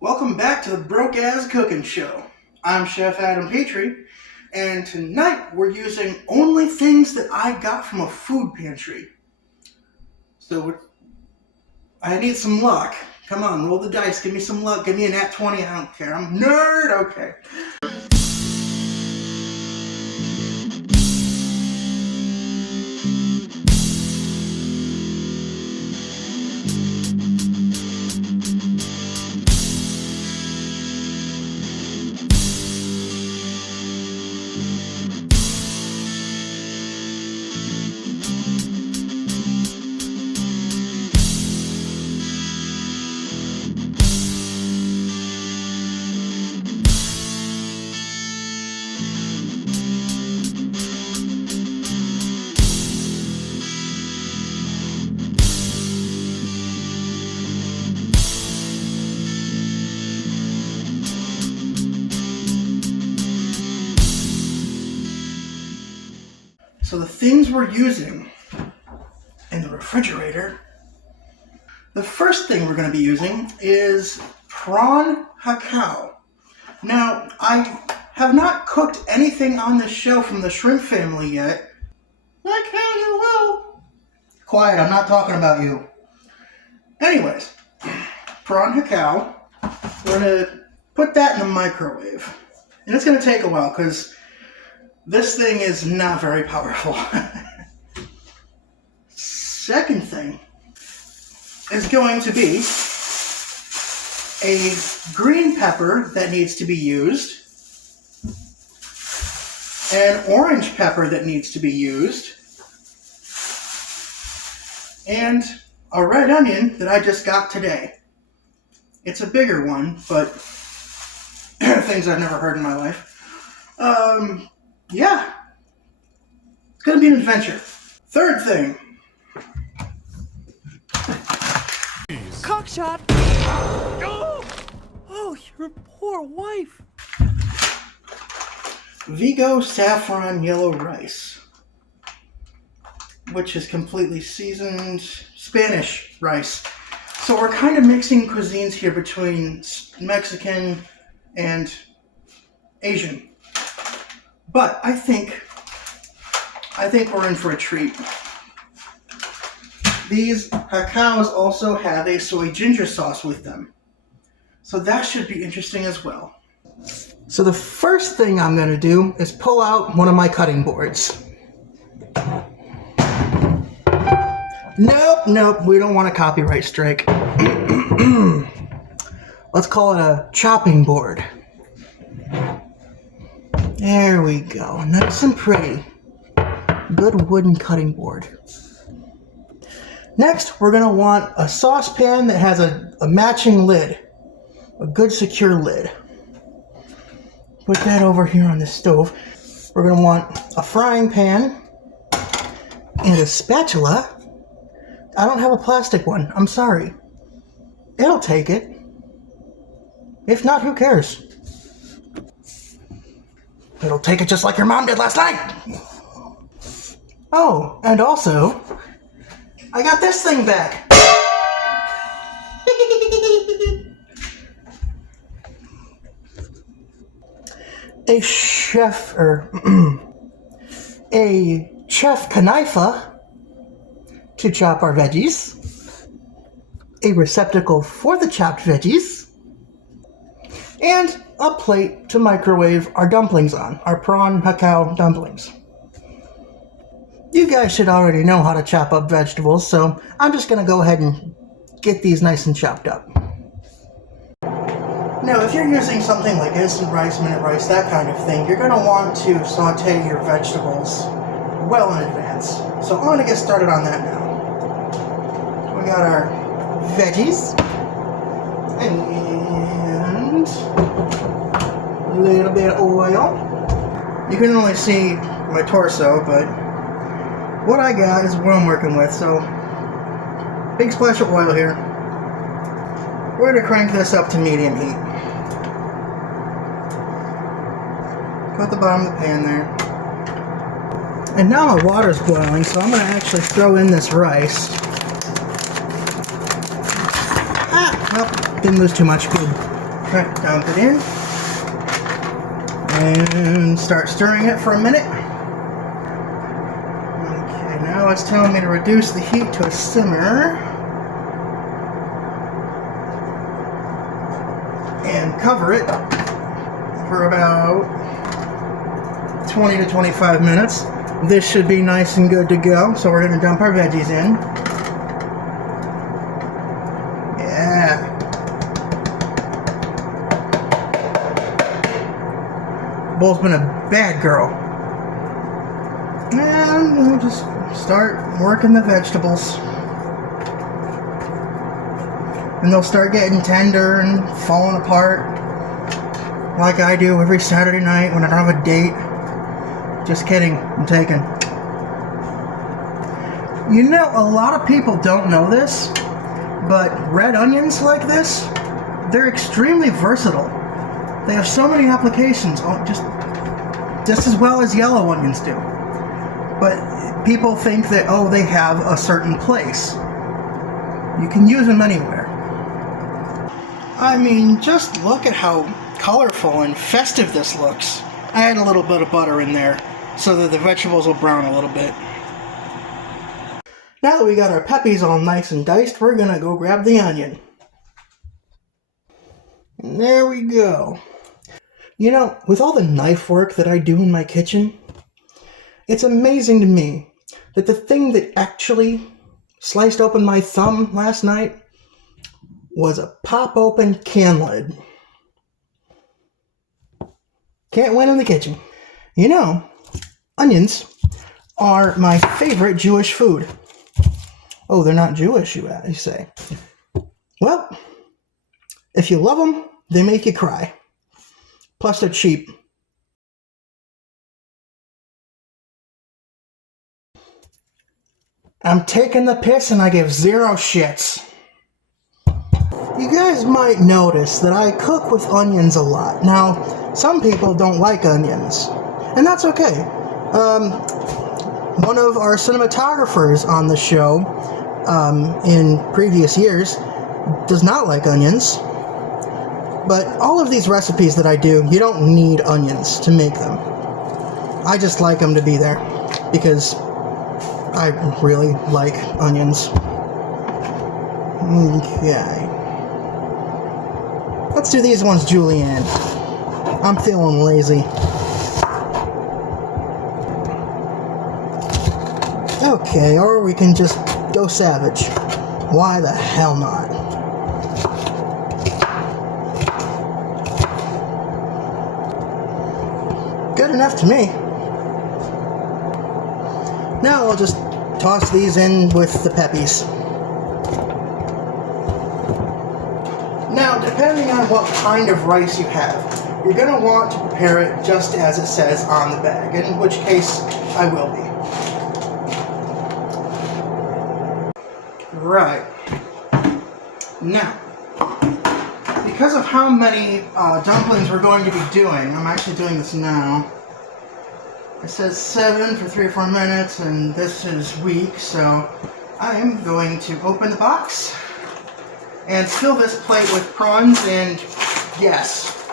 Welcome back to the Broke Ass Cooking Show. I'm Chef Adam Petrie, and tonight we're using only things that I got from a food pantry. So I need some luck. Come on, roll the dice, give me some luck, give me a nat 20, I don't care. I'm a nerd, okay. So the things we're using in the refrigerator, the first thing we're going to be using is prawn hacao. Now, I have not cooked anything on this show from the shrimp family yet. Like how you will. Quiet, I'm not talking about you. Anyways, prawn hacao, we're going to put that in the microwave. And it's going to take a while because this thing is not very powerful. Second thing is going to be a green pepper that needs to be used, an orange pepper that needs to be used, and a red onion that I just got today. It's a bigger one, but things I've never heard in my life. Yeah, it's going to be an adventure. Third thing. Cockshot! Oh, your poor wife. Vigo saffron yellow rice, which is completely seasoned Spanish rice. So we're kind of mixing cuisines here between Mexican and Asian. But I think we're in for a treat. These hacaos also have a soy ginger sauce with them. So that should be interesting as well. So the first thing I'm going to do is pull out one of my cutting boards. Nope, we don't want a copyright strike. Let's call it a chopping board. There we go, nice and pretty. Good wooden cutting board. Next, we're gonna want a saucepan that has a matching lid. A good secure lid. Put that over here on the stove. We're gonna want a frying pan and a spatula. I don't have a plastic one, I'm sorry. It'll take it. If not, who cares? It'll take it just like your mom did last night. Oh, and also, I got this thing back. A chef knife to chop our veggies. A receptacle for the chopped veggies. And a plate to microwave our dumplings on, our prawn hacao dumplings. You guys should already know how to chop up vegetables, so I'm just going to go ahead and get these nice and chopped up. Now, if you're using something like instant rice, minute rice, that kind of thing, you're going to want to saute your vegetables well in advance. So I'm going to get started on that now. We got our veggies, and a little bit of oil. You can only see my torso, but what I got is what I'm working with, so big splash of oil here. We're going to crank this up to medium heat. Put the bottom of the pan there. And now my water's boiling, so I'm going to actually throw in this rice. Well, didn't lose too much. Good. Dump it in. And start stirring it for a minute. Okay, now it's telling me to reduce the heat to a simmer. And cover it for about 20 to 25 minutes. This should be nice and good to go. So we're going to dump our veggies in. Yeah. Bull's been a bad girl. And we'll just start working the vegetables. And they'll start getting tender and falling apart. Like I do every Saturday night when I don't have a date. Just kidding, I'm taken. You know, a lot of people don't know this, but red onions like this, they're extremely versatile. They have so many applications, just as well as yellow onions do. But people think that, oh, they have a certain place. You can use them anywhere. I mean, just look at how colorful and festive this looks. I had a little bit of butter in there so that the vegetables will brown a little bit. Now that we got our peppies all nice and diced, we're gonna go grab the onion. And there we go. You know, with all the knife work that I do in my kitchen, it's amazing to me that the thing that actually sliced open my thumb last night was a pop-open can lid. Can't win in the kitchen. You know, onions are my favorite Jewish food. Oh, they're not Jewish, you say. Well, if you love them, they make you cry. Plus, they're cheap. I'm taking the piss and I give zero shits. You guys might notice that I cook with onions a lot. Now, some people don't like onions, and that's okay. One of our cinematographers on the show in previous years does not like onions, but all of these recipes that I do, you don't need onions to make them. I just like them to be there because I really like onions. Okay. Let's do these ones, Julianne. I'm feeling lazy. Okay, or we can just go savage. Why the hell not? Good enough to me. Now I'll just toss these in with the peppies. Now, depending on what kind of rice you have, you're going to want to prepare it just as it says on the bag, in which case I will be. Right. Now, because of how many dumplings we're going to be doing, I'm actually doing this now. It says 7 for 3 or 4 minutes, and this is weak, so I'm going to open the box and fill this plate with prawns and yes.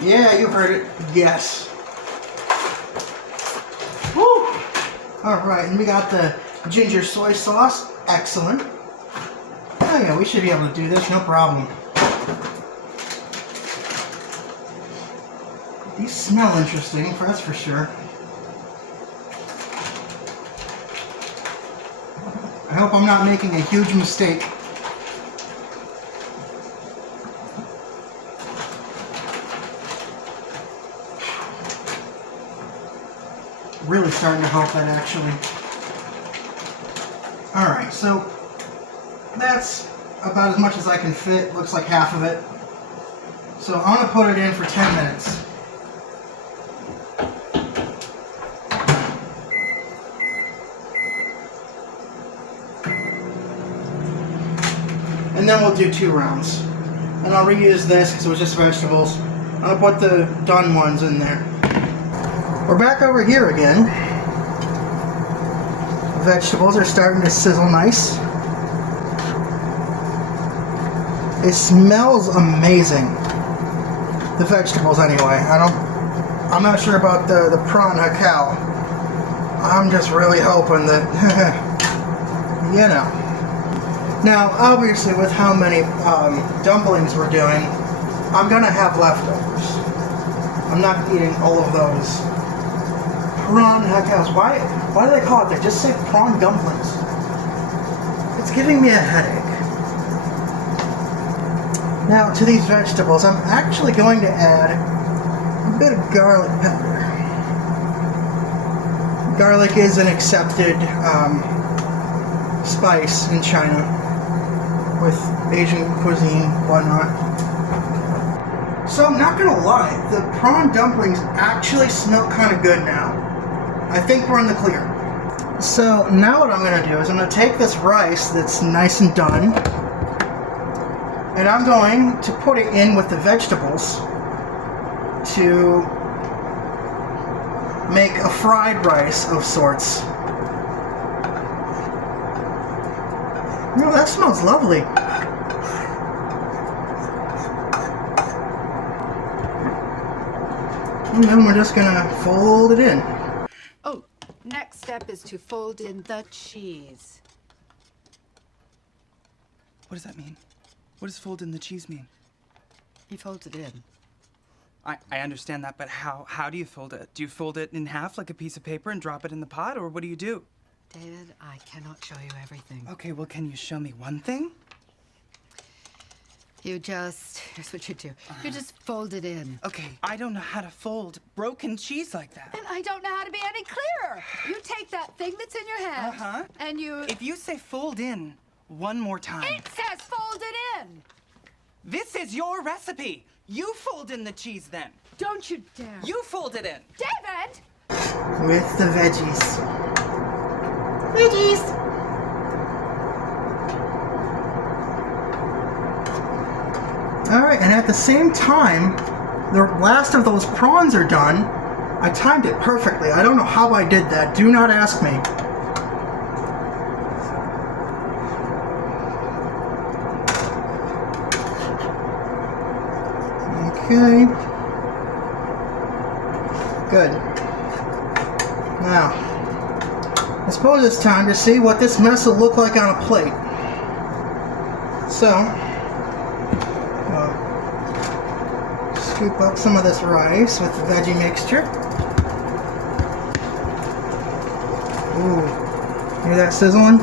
Yeah, you heard it. Yes. Woo! Alright, and we got the ginger soy sauce. Excellent. Oh yeah, we should be able to do this, no problem. These smell interesting, that's for sure. I hope I'm not making a huge mistake. Really starting to help that, actually. Alright, so that's about as much as I can fit. Looks like half of it. So I'm going to put it in for 10 minutes. And then we'll do 2 rounds. And I'll reuse this because it was just vegetables. I'll put the done ones in there. We're back over here again. Vegetables are starting to sizzle nice. It smells amazing. the vegetables anyway. I'm not sure about the prawn hacao. I'm just really hoping that, you know. Now, obviously, with how many dumplings we're doing, I'm gonna have leftovers. I'm not eating all of those prawn hacaos. Why do they call it? They just say prawn dumplings. It's giving me a headache. Now, to these vegetables, I'm actually going to add a bit of garlic pepper. Garlic is an accepted spice in China with Asian cuisine, whatnot. So I'm not gonna lie, the prawn dumplings actually smell kind of good now. I think we're in the clear. So now what I'm gonna do is I'm gonna take this rice that's nice and done, and I'm going to put it in with the vegetables to make a fried rice of sorts. Oh, that smells lovely. And then we're just gonna fold it in. Oh, next step is to fold in the cheese. What does that mean? What does fold in the cheese mean? He folds it in. I understand that, but how do you fold it? Do you fold it in half like a piece of paper and drop it in the pot, or what do you do? David, I cannot show you everything. Okay, well, can you show me one thing? Here's what you do. You just fold it in. Okay, I don't know how to fold broken cheese like that. And I don't know how to be any clearer. You take that thing that's in your hand, and you... If you say fold in one more time... It says fold it in! This is your recipe! You fold in the cheese then. Don't you dare. You fold it in. David! With the veggies. Veggies! Alright, and at the same time, the last of those prawns are done. I timed it perfectly. I don't know how I did that. Do not ask me. Okay. Good. Now, I suppose it's time to see what this mess will look like on a plate. So, scoop up some of this rice with the veggie mixture. Ooh, hear that sizzling?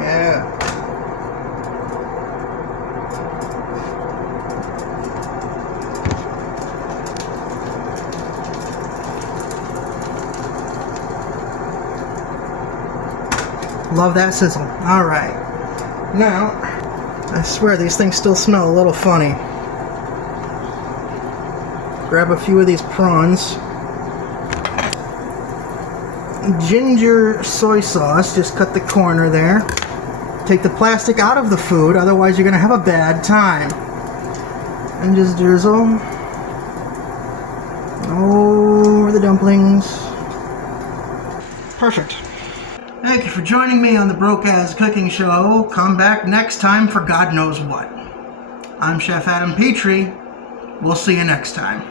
Yeah. Love that sizzle. Alright. Now, I swear these things still smell a little funny. Grab a few of these prawns. Ginger soy sauce, just cut the corner there. Take the plastic out of the food, otherwise you're going to have a bad time. And just drizzle over the dumplings. Perfect. Thank you for joining me on the Broke Ass Cooking Show. Come back next time for God knows what. I'm Chef Adam Petrie. We'll see you next time.